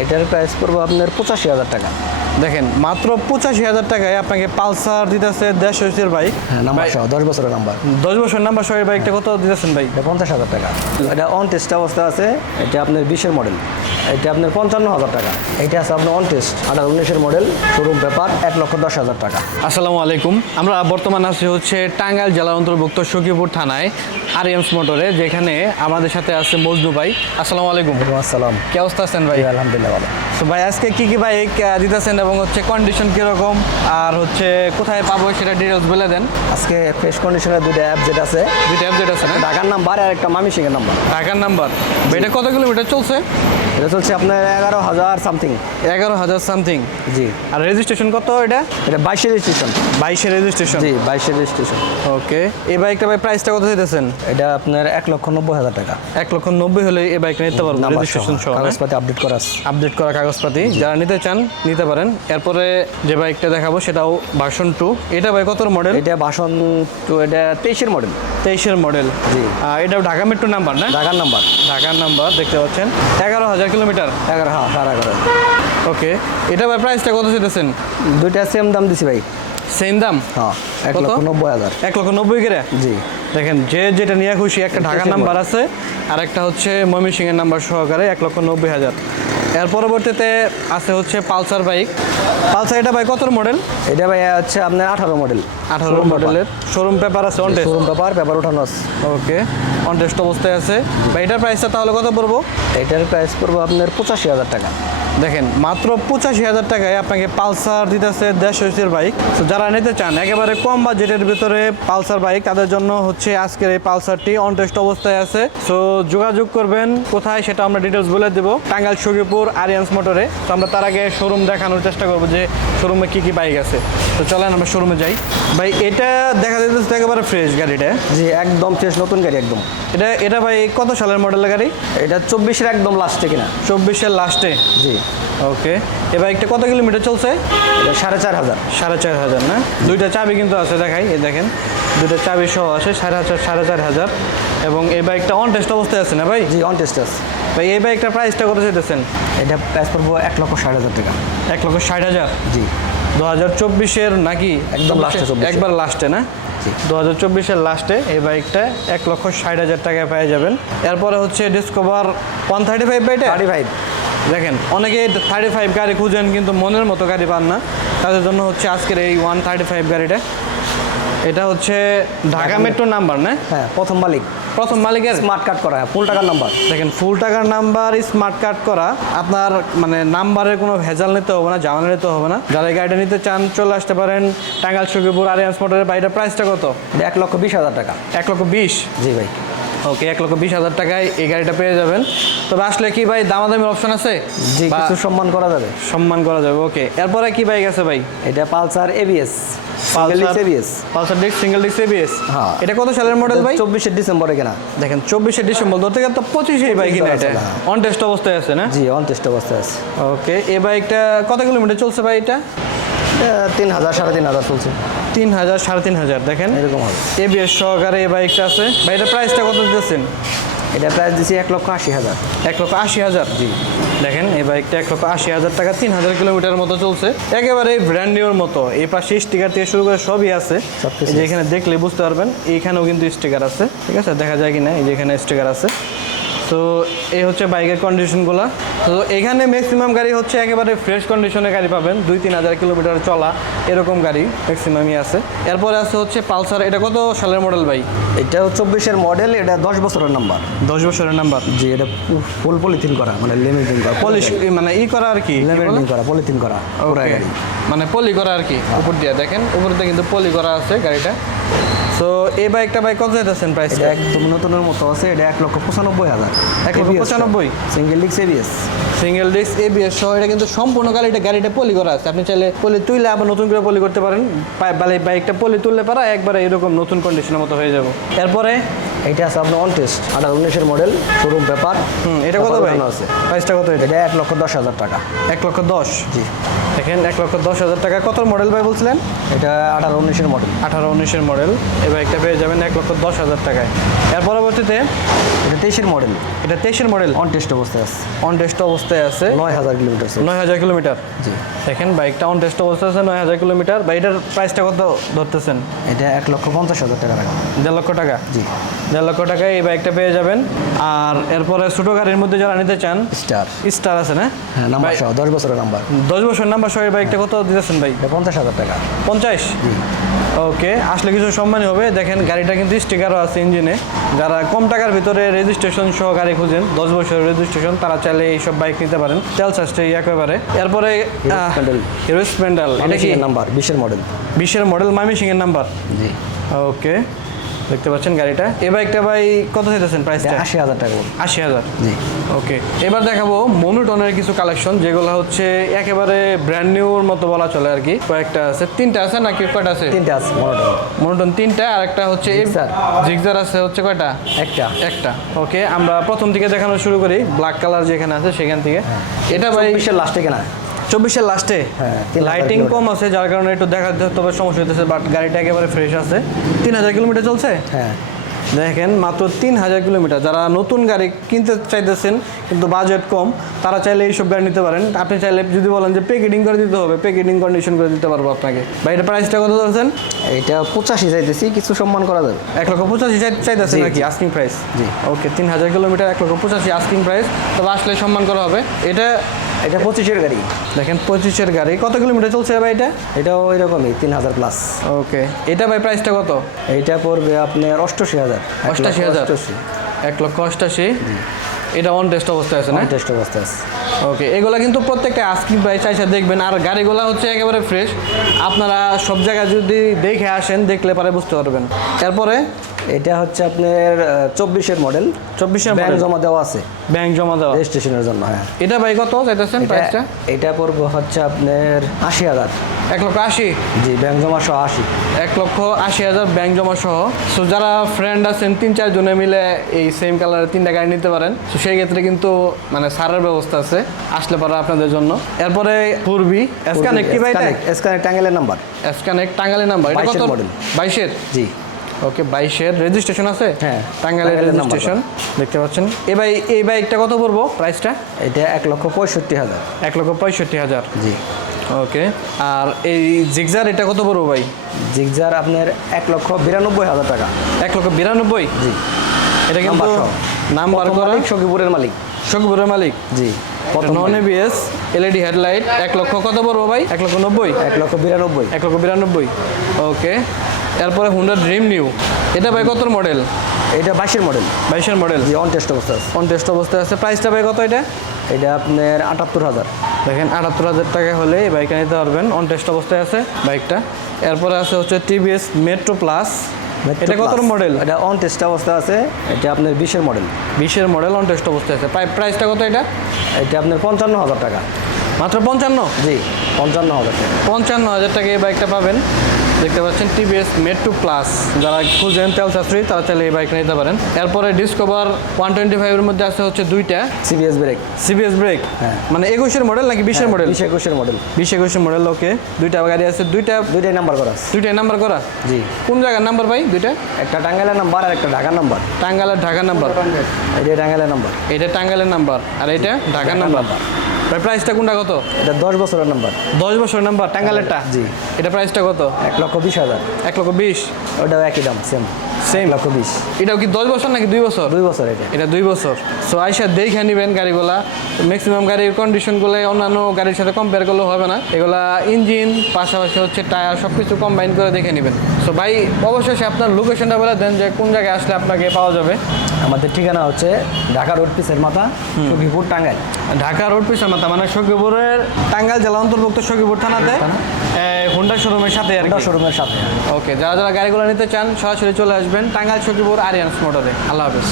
এটার প্রাইস পড়ব আপনার পঁচাশি হাজার টাকা। দেখেন মাত্র পঁচাশি হাজার টাকায় আপনাকে পালসার দিতেছে দেড়শো সিসির বাইক নাম্বার সহ দশ বছরের নাম্বার দশ বছর নাম্বার সহ ভাই বাইকটা কত দিতেছেন ভাই? পঞ্চাশ হাজার টাকা। এটা অন টেস্ট অবস্থা আছে এটা আপনার বিশের মডেল এটা আপনার পঞ্চান্ন হাজার টাকা। এটা আছে আপনার অন টেস্ট আঠারো উনিশের মডেল শোরুম পেপার এক লক্ষ দশ হাজার টাকা। আসসালামু আলাইকুম। আমরা বর্তমানে আছি হচ্ছে টাঙ্গাইল জেলার অন্তর্ভুক্ত সখীপুর থানায় আর এমস মোটরে যেখানে আমাদের সাথে আছে মজনু ভাই। আসসালামু আলাইকুম। আসসালাম। কি অবস্থা আছেন ভাই? আলহামদুলিল্লাহ ভালো। তো ভাই আজকে কি কি বাইক দিতেছেন এবং হচ্ছে কন্ডিশন কীরকম? আর হচ্ছে কোথায় পাবো সেটা ডিটেলস বলে দেন। আজকে ফ্রেশ কন্ডিশনের দুটো অ্যাপ যেটা আছে দুইটা অ্যাপ যেটা আছে ঢাকার নাম্বার আর একটা মামিসিংয়ের নাম্বার। ঢাকার নাম্বার। এটা কত কিলোমিটার চলছে? এটা চলছে আপনার এগারো হাজার সামথিং এগারো হাজার সামথিং জি। আর রেজিস্ট্রেশন কত এটা? এটা বাইশের রেজিস্ট্রেশন বাইশে রেজিস্ট্রেশন জি বাইশের রেজিস্ট্রেশন ওকে এই বাইকটা ভাই প্রাইসটা কত দিতেছেন? এটা আপনার এক লক্ষ নব্বই হাজার টাকা। এক লক্ষ নব্বই হলে এই বাইকটা নিতে পারব রেজিস্ট্রেশন সহ কাগজপাতি আপডেট করা আছে। আপডেট করা কাগজপাতি। যারা নিতে চান নিতে পারেন। এরপরে যে বাইকটা দেখাবো সেটাও ভার্সন টু এটা ভাই কত মডেল এটা ভাষণ টু এটা তেইশের মডেল তেইশের মডেল জি। এটা ঢাকা মেট্রো নাম্বার না? ঢাকার নাম্বার ঢাকার নাম্বার দেখতে পাচ্ছেন। এগারো হাজার কিলোমিটার এগারো হ্যাঁ সাড়ে এগারো। ওকে এটা ভাই প্রাইসটা কত চেতেছেন দুইটা সেম দাম দিছি ভাই। সেম দাম? হ্যাঁ এক লক্ষ নব্বই হাজার। এক লক্ষ নব্বই করে? জি। দেখেন যে যেটা নিয়ে খুশি একটা ঢাকার নাম্বার আছে আর একটা হচ্ছে ময়মনসিংহের নাম্বার সহকারে এক লক্ষ নব্বই হাজার। এর পরবর্তীতে আছে হচ্ছে পালসার বাইক। পালসার এটা ভাই কত মডেল এটা ভাই হচ্ছে আপনার আঠারো মডেল আঠারো মডেলের শোরুম পেপার আছে on test showroom paper paper উঠানো আছে। ওকে অন টেস্ট অবস্থায় আছে। ভাই এটার প্রাইসটা তাহলে কত পড়ব? এটার প্রাইস পড়ব আপনার পঁচাশি হাজার টাকা। দেখেন মাত্র পঁচাশি হাজার টাকায় আপনাকে পালসার দিতেছে দেড়শো সিসির বাইক। তো যারা নিতে চান একেবারে কম বাজেটের ভিতরে পালসার বাইক তাদের জন্য হচ্ছে আজকের এই পালসারটি অন টেস্ট অবস্থায় আছে। সো যোগাযোগ করবেন কোথায় সেটা আমরা ডিটেলস বলে দেবো। টাঙ্গাইল সখীপুর আরিয়ান্স মোটরে। তো আমরা তার আগে শোরুম দেখানোর চেষ্টা করব যে শোরুমে কী কী বাইক আছে। তো চলেন আমরা শোরুমে যাই। ভাই এটা দেখা যাচ্ছে একেবারে ফ্রেশ গাড়িটা। জি একদম ফ্রেশ নতুন গাড়ি একদম। এটা এটা ভাই কত সালের মডেলের গাড়ি? এটা চব্বিশের একদম লাস্টে কিনা। চব্বিশের লাস্টে জি। ওকে। এ বাইকটা কত কিলোমিটার চলছে? সাড়ে চার হাজার। সাড়ে চার হাজার না? দুইটা চাবি কিন্তু আছে দেখাই এই দেখেন। দুইটা চাবি সহ আছে সাড়ে হাজার সাড়ে চার হাজার। এবং এই বাইকটা অন টেস্ট অবস্থায় আছে না ভাই? জি অন টেস্ট আছে। ভাই এই বাইকটার প্রাইসটা কত চাইতেছেন? এটা প্রাইস পড়ব এক লক্ষ ষাট হাজার টাকা। এক লক্ষ ষাট হাজার? জি। দু হাজার চব্বিশের নাকি? একদম এ 24 একবার লাস্টে না। দু হাজার চব্বিশের লাস্টে এই বাইকটা এক লক্ষ ষাট হাজার টাকায় পেয়ে যাবেন। এরপরে হচ্ছে ডিসকভার ওয়ান থার্টি ফাইভ বাইটা থার্টি ফাইভ দেখেন অনেকে থার্টি ফাইভ গাড়ি খুঁজেন কিন্তু মনের মতো গাড়ি পান না। তাদের জন্য হচ্ছে আজকের এই ওয়ান থার্টি ফাইভ গাড়িটা। এটা হচ্ছে ঢাকা মেট্রো নাম্বার না? হ্যাঁ প্রথম মালিক। প্রথম মালিকের? স্মার্ট কার্ড করা ফুল টাকার নাম্বার দেখেন ফুল টাকার নাম্বার স্মার্ট কার্ড করা। আপনার মানে নাম্বারের কোনো ভেজাল নিতে হবে না জামানা নিতে হবে না। যারা এই গাড়িটা নিতে চান চলে আসতে পারেন টাঙ্গাইল সখীপুর আরিয়ান্স মোটরের বাইরের প্রাইসটা কত? এক লক্ষ বিশ হাজার টাকা। এক লক্ষ বিশ? জি ভাই। ওকে এক লক্ষ বিশ হাজার টাকায় এই গাড়িটা পেয়ে যাবেন। তবে আসলে কি ভাই দামাদামি অপশন আছে? জি কিছু সম্মান করা যাবে। সম্মান করা যাবে ওকে। এরপরে কি বাইক আছে ভাই? এটা Pulsar ABS Pulsar ABS Pulsar disc single disc ABS হ্যাঁ। এটা কত সালের মডেল ভাই? ডিসেম্বরে কেনা। দেখেন চব্বিশে ডিসেম্বর ধরতে গেলে তো পঁচিশে বাইক কিনা এটা। হ্যাঁ। অন টেস্ট অবস্থায় আছে না? জি অন টেস্ট অবস্থায় আছে। ওকে এই বাইকটা কত কিলোমিটার চলছে ভাই এটা তিন হাজার সাড়ে তিন হাজার চলছে। তিন হাজার সাড়ে তিন হাজার দেখেন। এরকম হবে। এবিএস সহকারে এই বাইকটা আছে। ভাই এটা প্রাইসটা কত দিতেছেন? এটা প্রাইস দিচ্ছি এক লক্ষ আশি হাজার। এক লক্ষ আশি হাজার? জি। দেখেন এই বাইকটা এক লক্ষ আশি হাজার টাকা তিন হাজার কিলোমিটার মতো চলছে। একেবারে ব্র্যান্ড নিউর মতো। এই পাশে স্টিকার থেকে শুরু করে সবই আছে। যে এখানে দেখলে বুঝতে পারবেন এইখানেও কিন্তু স্টিকার আছে। ঠিক আছে দেখা যায় কি না এই যে এখানে স্টিকার আছে। তো এই হচ্ছে বাইকের কন্ডিশনগুলো তো এখানে ম্যাক্সিমাম গাড়ি হচ্ছে একেবারে ফ্রেশ কন্ডিশনে গাড়ি পাবেন। দুই তিন হাজার কিলোমিটার চলা এরকম গাড়ি ম্যাক্সিমামই আছে। এরপরে আছে হচ্ছে পালসার। এটা কত সালের মডেল ভাই? এটা চব্বিশের মডেল এটা দশ বছরের নাম্বার দশ বছরের নাম্বার জি এটা ফুল পলিথিন করা মানে লেমিনেটিং করা পলিশ মানে ই করা আর কি? করা পলিথিন করা মানে পলি করা আর কি উপর দিয়ে দেখেন। উপর দিয়ে কিন্তু পলি করা আছে গাড়িটা। তো এই বাইকটা বাইক কত যেতেছেন প্রাইস এটা একদম নতুনের মতো আছে এটা এক লক্ষ পঁচানব্বই হাজার। এক লক্ষ পঁচানব্বই? Single disc ABS single disc ABS সহ এটা কিন্তু সম্পূর্ণ গাড়িটা গাড়িটা পলি করা আছে। আপনি চাইলে পলি তুললে আবার নতুন করে পলি করতে পারেন। বাই- বাই- বাইকটা পলি তুললে পারা একবারে এরকম নতুন কন্ডিশনের মতো হয়ে যাবে। এরপরে এইটা আছে আপনার অন টেস্ট আঠারো উনিশের মডেল শোরুম হুম এটা কত ভাই? আছে। প্রাইসটা কত এটা? এটা এক লক্ষ দশ হাজার টাকা। এক লক্ষ দশ? জি। দেখেন এক লক্ষ দশ হাজার টাকা। কত মডেল ভাই বলছিলেন? এটা আঠারো উনিশের মডেল আঠারো উনিশের মডেল এই বাইকটা পেয়ে যাবেন এক লক্ষ দশ হাজার টাকায়। এর পরবর্তীতে? এটা তেইশের মডেল এটা তেইশের মডেল অন টেস্ট অবস্থায় আছে। অন টেস্ট অবস্থায় আছে। নয় হাজার কিলোমিটার নয় হাজার কিলোমিটার জি। দেখেন বাইকটা অন টেস্ট অবস্থায় আছে নয় হাজার কিলোমিটার বা বাইকটার প্রাইসটা কত ধরতেছেন? এটা এক লক্ষ পঞ্চাশ হাজার টাকা। রাখা দেড় লক্ষ টাকা? জি। দেড় লক্ষ টাকায় এই বাইকটা পেয়ে যাবেন। আর এরপরে ছোটো গাড়ির মধ্যে যারা নিতে চান স্টার স্টার আছে না? হ্যাঁ নাম্বার সহ দশ বছরের নাম্বার দশ বছরের নাম্বার সহ এই বাইকটা কত দিতেছেন ভাই? পঞ্চাশ হাজার টাকা। পঞ্চাশ? ওকে আসলে কিছু সম্মানই হবে। দেখেন গাড়িটা কিন্তু স্টিকারও আছে ইঞ্জিনে যারা কম টাকার ভিতরে রেজিস্ট্রেশন সহ গাড়ি খুঁজেন দশ বছরের রেজিস্ট্রেশন তারা চাইলে এইসব বাইক নিতে পারেন। তেল সাস্টে একেবারে। এরপরে। হিরো স্প্যান্ডাল এটা কি? নাম্বার বিশের মডেল বিশের মডেল মামি সিং এর নাম্বার জি। ওকে দেখতে পাচ্ছেন গাড়িটা। এই বাইকটা ভাই কত চাইতেছেন প্রাইসটা আশি হাজার টাকা। আশি হাজার? জি। ওকে এবার দেখাবো মনুটনের কিছু কালেকশন যেগুলো হচ্ছে একেবারে ব্র্যান্ড নিউর মতো বলা চলে আর কি। কয়েকটা আছে তিনটা আছে নাকি কয়টা আছে? তিনটে আছে মনোটন। মনোটন তিনটা আর একটা হচ্ছে। জিগজার। আছে হচ্ছে কয়টা? একটা। একটা। ওকে আমরা প্রথম থেকে দেখানো শুরু করি ব্ল্যাক কালার যেখানে আছে সেখান থেকে। এটা ভাই লাস্টে কেনা। চব্বিশের লাস্টে? হ্যাঁ, লাইটিং কম আছে যার কারণে একটু দেখাতে তবে সমস্যা হতেছে বাট গাড়িটা একেবারে ফ্রেশ আছে। তিন হাজার কিলোমিটার চলছে? হ্যাঁ। দেখেন মাত্র তিন হাজার কিলোমিটার। যারা নতুন গাড়ি কিনতে চাইতেছেন কিন্তু বাজেট কম তারা চাইলে এইসব গাড়ি নিতে পারেন। আপনি চাইলে যদি বলেন যে প্যাকেটিং করে দিতে হবে প্যাকেটিং কন্ডিশন করে দিতে পারব আপনাকে। বা এটা প্রাইসটা কত ধরছেন এটা পঁচাশি চাইতেছি কিছু সম্মান করা যাবে। এক লক্ষ পঁচাশি চাই- চাইতেছেন জি, নাকি? আস্কিং প্রাইস জি। ওকে তিন হাজার কিলোমিটার এক লক্ষ পঁচাশি আস্কিং প্রাইস তবে আসলে সম্মান করা হবে। এটা এটা পঁচিশের গাড়ি। দেখেন পঁচিশের গাড়ি। কত কিলোমিটার চলছে ভাই এটা? এটাও এরকমই তিন হাজার প্লাস ওকে। এটা ভাই প্রাইসটা কত? এটা পড়বে আপনার অষ্টআশি হাজার। অষ্টাশি হাজার? এক লক্ষ অষ্টাশি এটা অন টেস্ট অবস্থায় আছে না? টেস্ট অবস্থা আছে। ওকে এগুলা কিন্তু প্রত্যেকটা আস্কিং প্রাইস চাইছে দেখবেন। আর গাড়িগুলো হচ্ছে একেবারে ফ্রেশ আপনারা সব জায়গায় যদি দেখে আসেন দেখলে পারে বুঝতে পারবেন। তারপরে এটা হচ্ছে আপনার চব্বিশের মডেল চব্বিশের ব্যাংক জমা দেওয়া আছে। ব্যাংক জমা দেওয়া। রেজিস্ট্রেশনের জন্য হ্যাঁ। এটা ভাই কত? চাইতেছেন প্রাইসটা এটা- পড়বে হচ্ছে আপনার আশি হাজার। এক লক্ষ আশি? জি ব্যাংক জমা সহ আশি। এক লক্ষ আশি হাজার ব্যাংক জমা সহ। সো যারা ফ্রেন্ড আছেন তিন চার জনে মিলে এই সেম কালারের তিনটা গাড়ি নিতে পারেন। তো সেই ক্ষেত্রে কিন্তু মানে সারের ব্যবস্থা আছে আসলে পারে আপনাদের জন্য। এরপরে পূর্বী এসকানেক্ট কি ভাই এসকানেক্ট টাঙ্গেলের নাম্বার এসকানেক্ট টাঙ্গালি নাম্বার এটা কত? 22 বাইশের? জি। ওকে বাইশের রেজিস্ট্রেশন আছে? হ্যাঁ, টাঙ্গালের টাঙ্গাইলের রেজিস্ট্রেশন দেখতে পাচ্ছেন। এই বাই এই বাইকটা কত পড়ব প্রাইসটা এটা এক লক্ষ পঁয়ষট্টি হাজার। এক লক্ষ পঁয়ষট্টি হাজার। জি। ওকে আর এই জিগজার এটা কত পড়ব ভাই? জিগজার আপনার এক লক্ষ বিরানব্বই হাজার টাকা। এক লক্ষ বিরানব্বই? জি। এটা কিন্তু। নাম্বার প্রথম করা। মালিক সখীপুরের মালিক। জি নন। এবিএস এলইডি হেডলাইট এক লক্ষ কত পড়ব ভাই? এক লক্ষ নব্বই। এক লক্ষ বিরানব্বই। এক লক্ষ বিরানব্বই। ওকে এরপরে হুন্ডা ড্রিম নিউ এটা ভাই কত মডেল এটা বাইশের মডেল বাইশের মডেল জি অন টেস্ট অবস্থা আছে। অন টেস্ট অবস্থায় আছে। প্রাইসটা ভাই কত এটা? এটা আপনার আটাত্তর হাজার। দেখেন আটাত্তর হাজার টাকা হলে এই বাইকটা নিতে পারবেন। অন টেস্ট অবস্থায় আছে বাইকটা এরপরে আছে হচ্ছে টিভিএস মেট্রো প্লাস এটা কত মডেল এটা অন টেস্ট অবস্থা আছে। এটা আপনার বিশের মডেল বিশের মডেল অন টেস্ট অবস্থায় আছে। প্রায় প্রাইসটা কত এটা? এটা আপনার পঞ্চান্ন হাজার টাকা। মাত্র পঞ্চান্ন? জি পঞ্চান্ন হাজার টাকা। পঞ্চান্ন হাজার টাকা এই বাইকটা পাবেন। দেখতে পাচ্ছেন টিভিএস মেট্রো প্লাস যারা খুঁজেন তেল চাষরি তারা চাইলে এই বাইক নিতে পারেন। এরপরে ডিসকভার ওয়ান টোয়েন্টি ফাইভের মধ্যে আছে হচ্ছে দুইটা। সিবিএস ব্রেক সিবিএস ব্রেক হ্যাঁ। মানে একুশের মডেল নাকি বিশের মডেল বিশ একুশের মডেল বিশ একুশের মডেল ওকে দুইটা গাড়ি আছে দুইটা দুইটাই নাম্বার করা দুইটাই নাম্বার করা? জি। কোন জায়গার নাম্বার ভাই দুইটা? একটা টাঙ্গাইলের নাম্বার আর একটা ঢাকার নাম্বার টাঙ্গালের ঢাকার নাম্বার এটা টাঙ্গাইলের নাম্বার এটা টাঙ্গালের নাম্বার আর এটা ঢাকার নাম্বার ভাই প্রাইসটা কোনটা কত? এটা দশ বছরের নাম্বার দশ বছর নাম্বার টাঙ্গালেরটা জি। এটা প্রাইসটা কত? এক লক্ষ বিশ হাজার। এক লক্ষ বিশ? ওটাও একই দাম সেম সেম লক্ষ বিশ। এটাও কি দশ বছর নাকি দুই বছর? দুই বছর এটা। এটা দুই বছর। সো আইসা দেখে নেবেন গাড়িগুলা। ম্যাক্সিমাম গাড়ির কন্ডিশনগুলো অন্যান্য গাড়ির সাথে কম্পেয়ার করলে হবে না। এগুলা ইঞ্জিন পাশাপাশি হচ্ছে টায়ার সব কিছু কম্বাইন করে দেখে নেবেন। সো ভাই অবশ্যই আপনার লোকেশনটা বলে দেন যে কোন জায়গায় আসলে আপনাকে পাওয়া যাবে। আমাদের ঠিকানা হচ্ছে ঢাকা রোড পিসের মাথা সখীপুর টাঙ্গাইল। ঢাকা রোড পিসের মাথা মানে সখীপুরের টাঙ্গাইল জেলা অন্তর্ভুক্ত সখীপুর থানাতে হুন্ডা শোরুমের সাথে আর শোরুমের সাথে। ওকে যারা যারা গাড়িগুলো নিতে চান সরাসরি চলে আসবেন টাঙ্গাইল সখীপুর আরিয়ান্স মোটরে আল্লাহ হাফেজ।